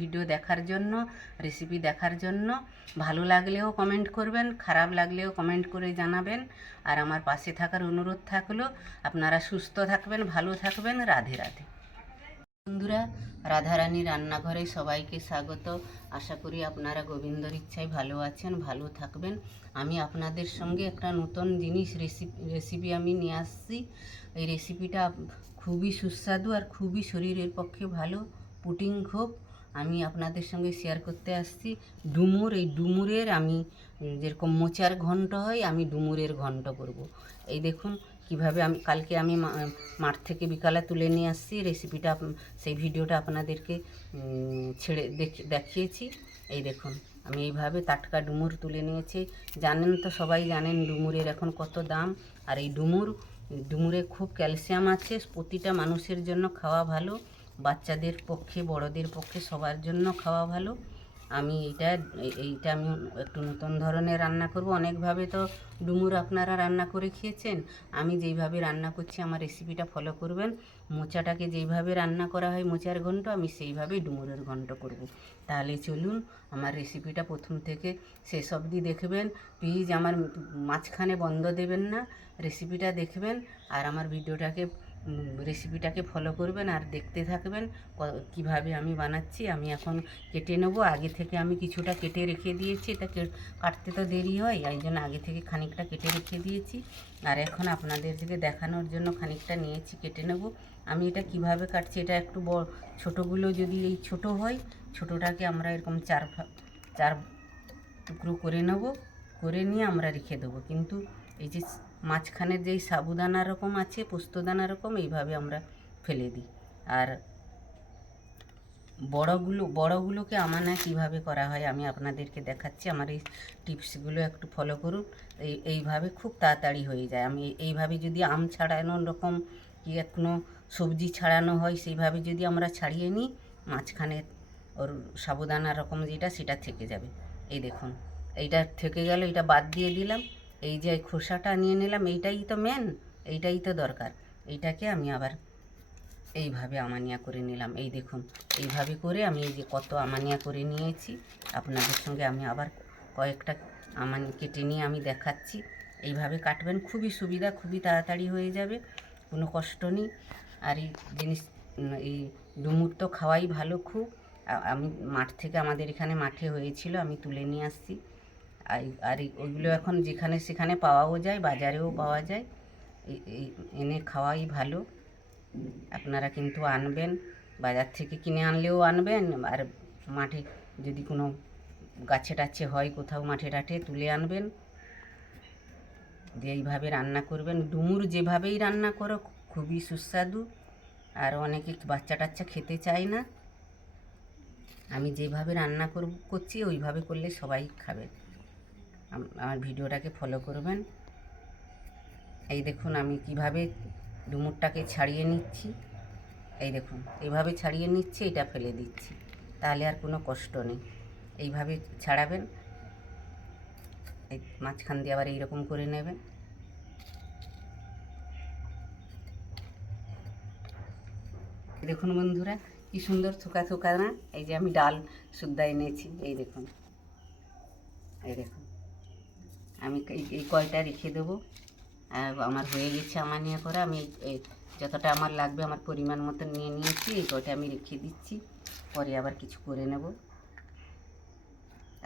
Video দেখার জন্য, recipe দেখার জন্য। ভালো লাগলেও কমেন্ট করবেন, খারাপ লাগলেও কমেন্ট করে জানাবেন। আর আমার পাশে থাকার অনুরোধ থাকলো। আপনারা সুস্থ থাকবেন, ভালো থাকবেন। রাধে রাধে। বন্ধুরা, রাধারানী রান্নাঘরে সবাইকে স্বাগত। আশা করি আপনারা গোবিন্দর ইচ্ছায় ভালো আছেন, ভালো থাকবেন। আমি আপনাদের সঙ্গে একটা নতুন জিনিস রেসিপি আমি নিয়ে আসছি। এই রেসিপিটা খুবই সুস্বাদু আর খুবই শরীরের পক্ষে ভালো। পুটিং খোপ আমি আপনাদের সঙ্গে শেয়ার করতে আসছি। ডুমুর, এই ডুমুরের আমি যেরকম মোচার ঘন্ট হয়, আমি ডুমুরের ঘন্ট করব। এই দেখুন কিভাবে কালকে আমি মাঠ থেকে বিকালে তুলে নিয়ে আসছি। রেসিপিটা সেই ভিডিওটা আপনাদেরকে দেখিয়েছি। এই দেখুন আমি এইভাবে টাটকা ডুমুর তুলে নিয়েছি। জানেন তো, সবাই জানেন ডুমুরের এখন কত দাম। আর এই ডুমুরে খুব ক্যালসিয়াম আছে। প্রতিটা মানুষের জন্য খাওয়া ভালো, বাচ্চাদের পক্ষে, বড়দের পক্ষে, সবার জন্য খাওয়া ভালো। আমি এইটা আমি একটু নতুন ধরনের রান্না করব। অনেকভাবে তো ডুমুর আপনারা রান্না করে খেয়েছেন। আমি যেইভাবে রান্না করছি আমার রেসিপিটা ফলো করবেন। মোচাটাকে যেইভাবে রান্না করা হয় মোচার ঘন্ট, আমি সেইভাবেই ডুমুরের ঘন্ট করব। তাহলে চলুন আমার রেসিপিটা প্রথম থেকে শেষ অবধি দেখবেন। প্লিজ আমার মাঝখানে বন্ধ দেবেন না, রেসিপিটা দেখবেন। আর আমার রেসিপিটাকে ফলো করবেন আর দেখতে থাকবেন কিভাবে আমি বানাচ্ছি। আমি এখন কেটে নেব। আগে থেকে আমি কিছুটা কেটে রেখে দিয়েছি। এটা কাটতে তো দেরি হয়, এই জন্য আগে থেকে খানিকটা কেটে রেখে দিয়েছি। আর এখন আপনাদেরকে দেখানোর জন্য খানিকটা নিয়েছি, কেটে নেব। আমি এটা কিভাবে কাটছি, এটা একটু ছোটোগুলো যদি এই ছোটো হয়, ছোটোটাকে আমরা এরকম চার টুকরো করে নেব। করে নিয়ে আমরা রেখে দেবো। কিন্তু এই যে মাঝখানের যেই সাবুদানা রকম আছে, পোস্তদানা রকম, এইভাবে আমরা ফেলে দিই। আর বড়গুলোকে আমানা কীভাবে করা হয় আমি আপনাদেরকে দেখাচ্ছি। আমার এই টিপসগুলো একটু ফলো করুন। এইভাবে খুব তাড়াতাড়ি হয়ে যায়। আমি এইভাবে যদি আম ছাড়ানোর রকম কি কোনো সবজি ছাড়ানো হয়, সেইভাবে যদি আমরা ছাড়িয়ে নিই, মাঝখানে ওর সাবুদানা রকম যেটা, সেটা থেকে যাবে। এই দেখুন এইটা থেকে গেল, এটা বাদ দিয়ে দিলাম। এই যে খোসাটা নিয়ে নিলাম, এইটাই তো মেন, এইটাই তো দরকার। এইটাকে আমি আবার এইভাবে আমানিয়া করে নিলাম। এই দেখুন এইভাবে করে আমি এই যে কত আমানিয়া করে নিয়েছি, আপনাদের সঙ্গে আমি আবার কয়েকটা কেটে নিয়ে আমি দেখাচ্ছি। এইভাবে কাটবেন, খুবই সুবিধা, খুবই তাড়াতাড়ি হয়ে যাবে, কোনো কষ্ট নেই। আর এই ডুমুর তো খাওয়াই ভালো খুব। আমি মাঠ থেকে, আমাদের এখানে মাঠে হয়েছিল, আমি তুলে নিয়ে আসছি। আর ওইগুলো এখন যেখানে সেখানে পাওয়াও যায়, বাজারেও পাওয়া যায়। এনে খাওয়াই ভালো। আপনারা কিন্তু আনবেন, বাজার থেকে কিনে আনলেও আনবেন। আর মাঠে যদি কোনো গাছে টাছে হয় কোথাও, মাঠে টাঠে তুলে আনবেন, দিয়ে এইভাবে রান্না করবেন। ডুমুর যেভাবেই রান্না করো খুবই সুস্বাদু। আর অনেকে বাচ্চা টাচ্চা খেতে চায় না। আমি যেভাবে রান্না করছি ওইভাবে করলে সবাই খাবে। আমার ভিডিওটাকে ফলো করবেন। এই দেখুন আমি কিভাবে ডুমুরটাকে ছাড়িয়ে নিচ্ছি। এই দেখুন এইভাবে ছাড়িয়ে নিচ্ছি, এটা ফেলে দিচ্ছি, তাহলে আর কোনো কষ্ট নেই। এইভাবে ছাড়াবেন। এই মাঝখান দিয়ে আবার এইরকম করে নেবেন। দেখুন বন্ধুরা কি সুন্দর থোকা থোকা না। এই যে আমি ডাল সুদ্ধা এনেছি, এই দেখুন, এই দেখুন আমি এই কয়টা রেখে দেবো। আর আমার হয়ে গেছে আমানিয়া করা। আমি যতটা আমার লাগবে আমার পরিমাণ মতো নিয়ে নিয়েছি। এই কয়টা আমি রেখে দিচ্ছি, পরে আবার কিছু করে নেব।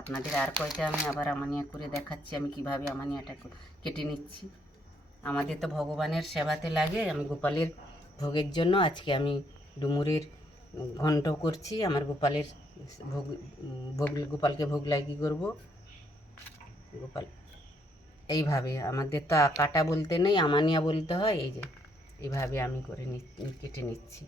আপনাদের আর কয়টা আমি আবার আমানিয়া করে দেখাচ্ছি আমি কিভাবে আমানিয়াটা কেটে নিচ্ছি। আমাদের তো ভগবানের সেবাতে লাগে। আমি গোপালের ভোগের জন্য আজকে আমি ডুমুরের ঘন্ট করছি। আমার গোপালের গোপালকে ভোগ লাগিয়ে করব। গোপাল এইভাবে, আমাদের তো কাটা বলতে নেই, আমানিয়া বলতে হয়। এই যে এইভাবে আমি কেটে নিচ্ছি।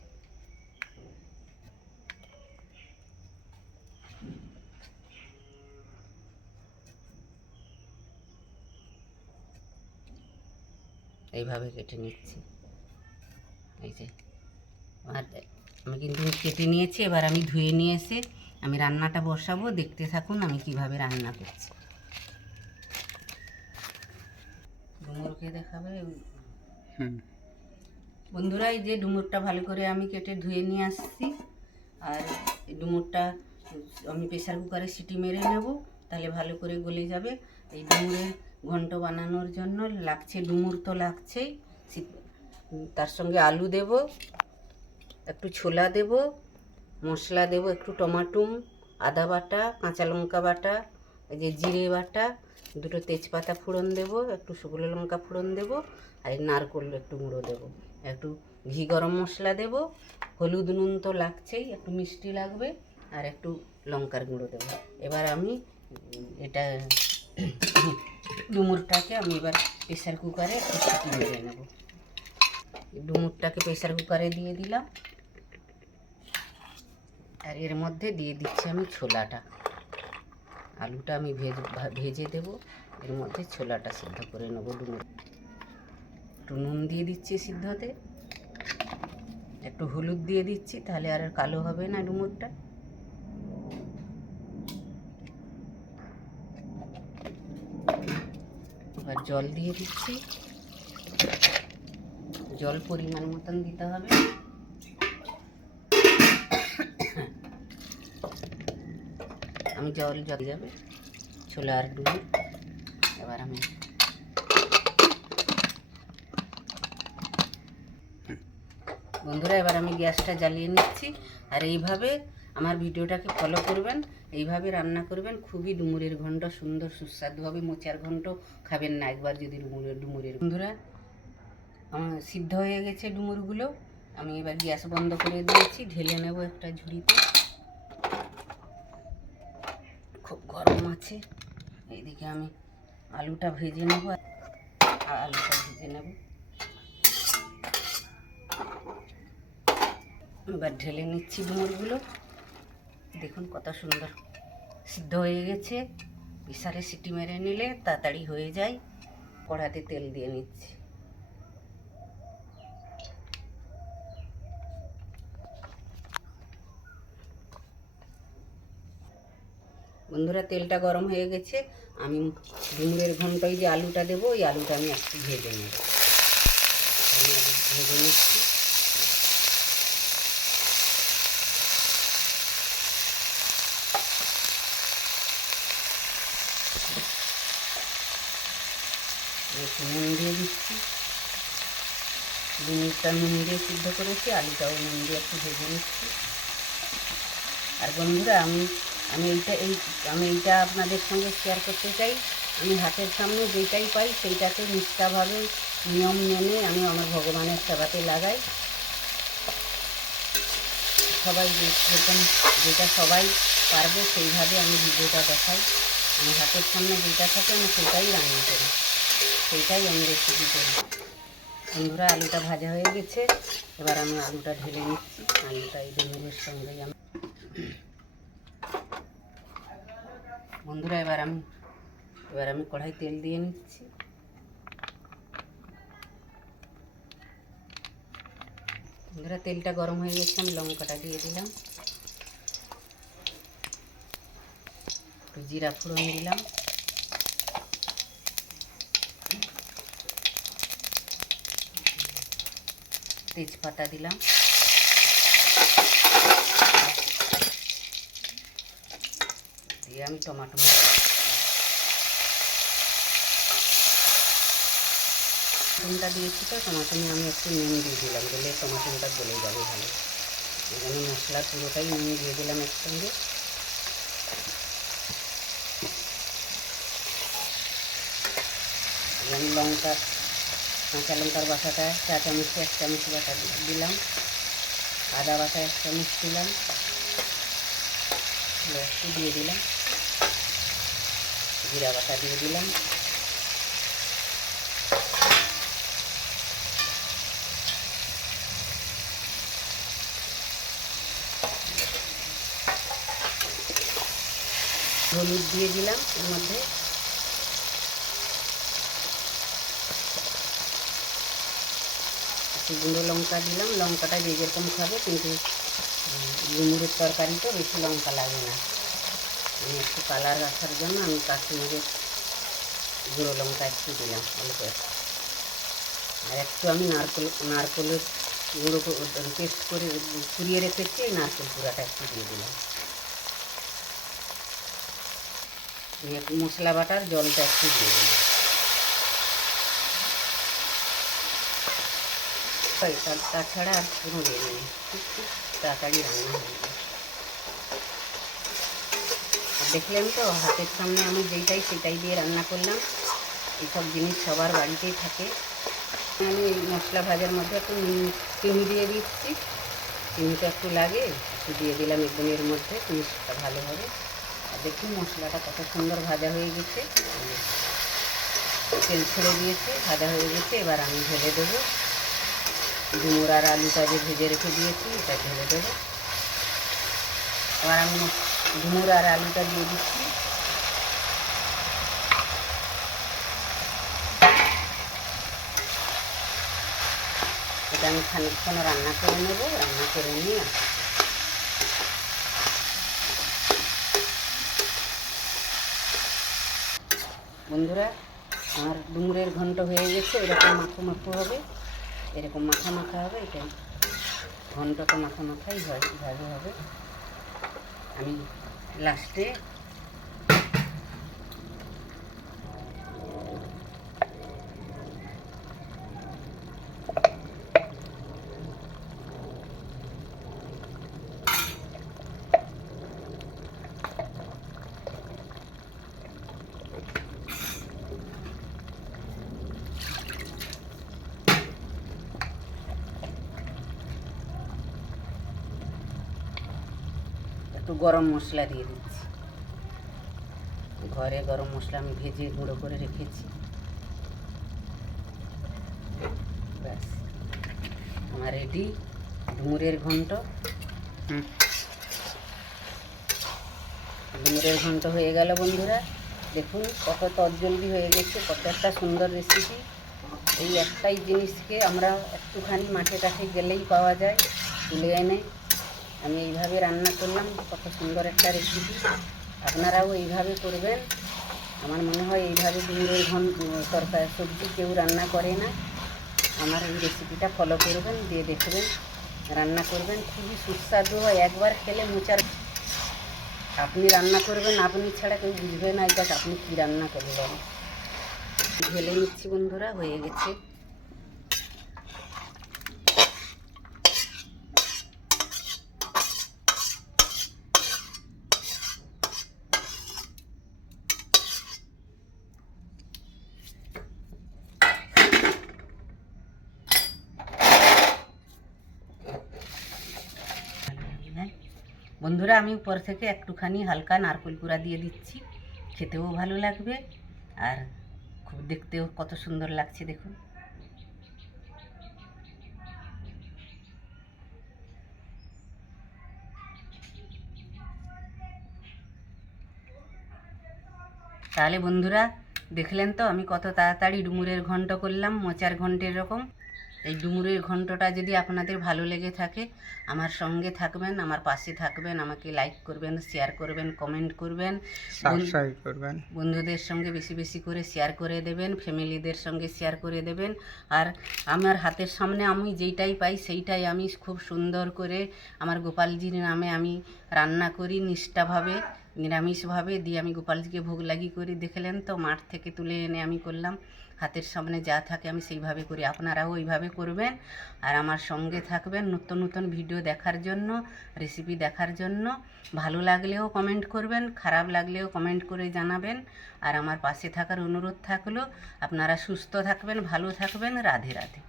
এইভাবে কেটে নিচ্ছি। এই যে আমি কিন্তু কেটে নিয়েছি। এবার আমি ধুয়ে নিয়ে এসে আমি রান্নাটা বসাবো। দেখতে থাকুন আমি কিভাবে রান্না করছি। ডুমুরকে দেখাবে বন্ধুরা। এই যে ডুমুরটা ভালো করে আমি কেটে ধুয়ে নিয়ে আসছি। আর এই ডুমুরটা আমি প্রেসার কুকারে সিটি মেরে নেব, তাহলে ভালো করে গলে যাবে। এই ডুমুরের ঘন্ট বানানোর জন্য লাগছে ডুমুর তো লাগছেই, তার সঙ্গে আলু দেব, একটু ছোলা দেব, মশলা দেব একটু টমাটুম, আদা বাটা, কাঁচা লঙ্কা বাটা, এই যে জিরে বাটা, দুটো তেজপাতা ফোড়ন দেব, একটু শুকনো লঙ্কা ফোড়ন দেব, আর এই নারকেল একটু গুঁড়ো দেব, একটু ঘি গরম মশলা দেব, হলুদ নুন তো লাগছেই, একটু মিষ্টি লাগবে, আর একটু লঙ্কার গুঁড়ো দেবো। এবার আমি এটা ডুমুরটাকে আমি এবার প্রেসার কুকারে একটু সিটি মেরে নেব। ডুমুরটাকে প্রেসার কুকারে দিয়ে দিলাম, আর এর মধ্যে দিয়ে দিচ্ছি আমি ছোলাটা। আলুটা আমি ভেজে দেব, এর মধ্যে ছোলাটা সিদ্ধ করে নেবো। ডুমুর একটু নুন দিয়ে দিচ্ছি সিদ্ধতে, একটু হলুদ দিয়ে দিচ্ছি, তাহলে আর কালো হবে না ডুমুরটা। এবার জল দিয়ে দিচ্ছি, জল পরিমাণ মতন দিতে হবে। আমি জল যাবে ছোলা আর ডুমুর। এবার আমি বন্ধুরা এবার আমি গ্যাসটা জ্বালিয়ে নিচ্ছি, আর এইভাবে আমার ভিডিওটাকে ফলো করবেন, এইভাবে রান্না করবেন। খুবই ডুমুরের ঘন্ট সুন্দর সুস্বাদু হবে। মোচার ঘন্ট খাবেন না একবার যদি ডুমুরের। বন্ধুরা আমার সিদ্ধ হয়ে গেছে ডুমুরগুলো, আমি এবার গ্যাস বন্ধ করে দিয়েছি, ঢেলে নেব একটা ঝুড়িতে। খুব গরম আছে। এইদিকে আমি আলুটা ভেজে নেব, এবার ঢেলে নিচ্ছি ডুমুরগুলো। দেখুন কত সুন্দর সিদ্ধ হয়ে গেছে। প্রেসারে সিটি মেরে নিলে তাড়াতাড়ি হয়ে যায়। কড়াতে তেল দিয়ে নিচ্ছি। বন্ধুরা তেলটা গরম হয়ে গেছে, আমি ডুমুরের ঘন্টায় যে আলুটা দেবো, ওই আলুটা আমি একটু ভেজে নেব। আমি ভেজে নিচ্ছি। নুন দিয়ে দিচ্ছি, ডুমুরটা নুন দিয়ে সিদ্ধ করেছি, আলুটাও নুন দিয়ে একটু ভেজে নিচ্ছি। আর বন্ধুরা আমি এইটা আপনাদের সঙ্গে শেয়ার করতে চাই। আমি হাতের সামনে যেটাই পাই সেইটাকে নিষ্ঠাভাবে নিয়ম মেনে আমি আমার ভগবানের সেবাতে লাগাই। সবাই যেরকম যেটা সবাই পারবে সেইভাবে আমি ভিডিওটা দেখাই। আমি হাতের সামনে যেটা থাকে আমি সেটাই রান্না করি, সেইটাই আমি রেসিপি করি। বন্ধুরা আলুটা ভাজা হয়ে গেছে, এবার আমি আলুটা ঢেলে নিচ্ছি। আলুটা এই ডুমুরের সঙ্গেই আমি বন্ধুরা এবার আমি কড়াই তেল দিয়ে নিচ্ছি। বন্ধুরা তেলটা গরম হয়ে গেছে, আমি লঙ্কাটা দিয়ে দিলাম, একটু জিরা ফোড়ন দিলাম, তেজপাতা দিলাম, দিয়ে আমি টমেটোটা দিয়েছি। তো টমেটো আমি একটু নুন দিয়ে দিলাম, দিলে টমেটোটা গলে যাবে ভালো। এখানে মশলা পুরোটাই নুন দিয়ে দিলাম একসঙ্গে। আমি কাঁচা লঙ্কার বাটাটা 4 চামচ 1 চামচ বাটা দিলাম, আদা বাটা 1 চামচ দিলাম, একটু দিয়ে দিলাম, জিরা বাটা দিয়ে দিলাম, হলুদ দিয়ে দিলাম এর মধ্যে, একটু গুঁড়ো লঙ্কা দিলাম। লঙ্কাটা যে যেরকম খাবে, কিন্তু ডুমুরের তরকারি তো বেশি লঙ্কা লাগে না। আমি একটু কালার আসার জন্য আমি কাশ্মীরের গুঁড়ো লঙ্কা একটু দিলাম অল্প একটু। আর একটু আমি নারকেলের গুঁড়ো পেস্ট করে কুড়িয়ে রেখেছি, এই নারকেল পুরাটা একটু দিয়ে দিলাম। মশলা বাটার জলটা একটু দিয়ে দিলাম। তাছাড়া আর কোনো দিয়ে নেই, খুব তাড়াতাড়ি রান্না হয়ে যায়। আর দেখলেন তো হাতের সামনে আমি যেইটাই সেটাই দিয়ে রান্না করলাম। এইসব জিনিস সবার বাড়িতেই থাকে। আমি এই মশলা ভাজার মধ্যে একটু চিনি দিয়ে দিচ্ছি, চিনিটা একটু লাগে, একটু দিয়ে দিলাম একদম এর মধ্যে, জিনিসটা ভালো হবে। আর দেখুন মশলাটা কত সুন্দর ভাজা হয়ে গেছে, তেল ছেড়ে দিয়েছে, ভাজা হয়ে গেছে। এবার আমি ঢেলে দেবো ডুমুর আর আলুটা যে ভেজে রেখে দিয়েছি এটা ঢেলে দেবো। এবার আমি ডুমুর আর আলুটা দিয়ে দিচ্ছি। এটা আমি খানিকক্ষণ রান্না করে নেবো, রান্না করে নিয়ে বন্ধুরা আমার ডুমুরের ঘন্ট হয়ে গেছে। এরকম মাখো মাখো হবে, এরকম মাখা মাখা হবে। এটাই ঘন্ট তো মাখা মাখাই হয়, কীভাবে হবে আমি লাস্টে একটু গরম মশলা দিয়ে দিচ্ছি। ঘরে গরম মশলা আমি ভেজে গুঁড়ো করে রেখেছি। ব্যাস আমার রেডি ডুমুরের ঘন্ট। ডুমুরের ঘন্ট হয়ে গেল বন্ধুরা। দেখুন কত তৎজলদি হয়ে গেছে, কত একটা সুন্দর রেসিপি। এই একটাই জিনিসকে আমরা একটুখানি মাঠে টাঠে গেলেই পাওয়া যায়, তুলে এনে আমি এইভাবে রান্না করলাম। কত সুন্দর একটা রেসিপি, আপনারাও এইভাবে করবেন। আমার মনে হয় এইভাবে ডুমুরের তরকারি সবজি কেউ রান্না করে না। আমার এই রেসিপিটা ফলো করবেন, দিয়ে দেখবেন, রান্না করবেন, খুবই সুস্বাদু হয়। একবার খেলে মোচার আপনি রান্না করবেন, আপনি ছাড়া কেউ বুঝবে না এটা আপনি কী রান্না করবেন। ঢেলে নিচ্ছি বন্ধুরা, হয়ে গেছে। বন্ধুরা আমি উপর থেকে একটুখানি হালকা নারকেল কুড়া দিয়ে দিচ্ছি, খেতেও ভালো লাগবে আর খুব দেখতেও কত সুন্দর লাগছে দেখুন। তাহলে বন্ধুরা দেখলেন তো আমি কত তাড়াতাড়ি ডুমুরের ঘন্ট করলাম, মোচার ঘন্টের রকম। এই ডুমুরের ঘন্টটা যদি আপনাদের ভালো লেগে থাকে আমার সঙ্গে থাকবেন, আমার পাশে থাকবেন, আমাকে লাইক করবেন, শেয়ার করবেন, কমেন্ট করবেন, সাবস্ক্রাইব করবেন, বন্ধুদের সঙ্গে বেশি বেশি করে শেয়ার করে দেবেন, ফ্যামিলিদের সঙ্গে শেয়ার করে দেবেন। আর আমার হাতের সামনে আমি যেইটাই পাই সেইটাই আমি খুব সুন্দর করে আমার গোপালজির নামে আমি রান্না করি, নিষ্ঠাভাবে নিরামিষভাবে দিয়ে আমি গোপালজিকে ভোগ লাগি করি। দেখলেন তো মাঠ থেকে তুলে এনে আমি করলাম, হাতের সামনে যা থাকে আমি সেইভাবে করি। আপনারাও ওইভাবে করবেন আর আমার সঙ্গে থাকবেন নতুন নতুন ভিডিও দেখার জন্য, রেসিপি দেখার জন্য। ভালো লাগলেও কমেন্ট করবেন, খারাপ লাগলেও কমেন্ট করে জানাবেন। আর আমার পাশে থাকার অনুরোধ থাকলো। আপনারা সুস্থ থাকবেন, ভালো থাকবেন। রাধে রাধে।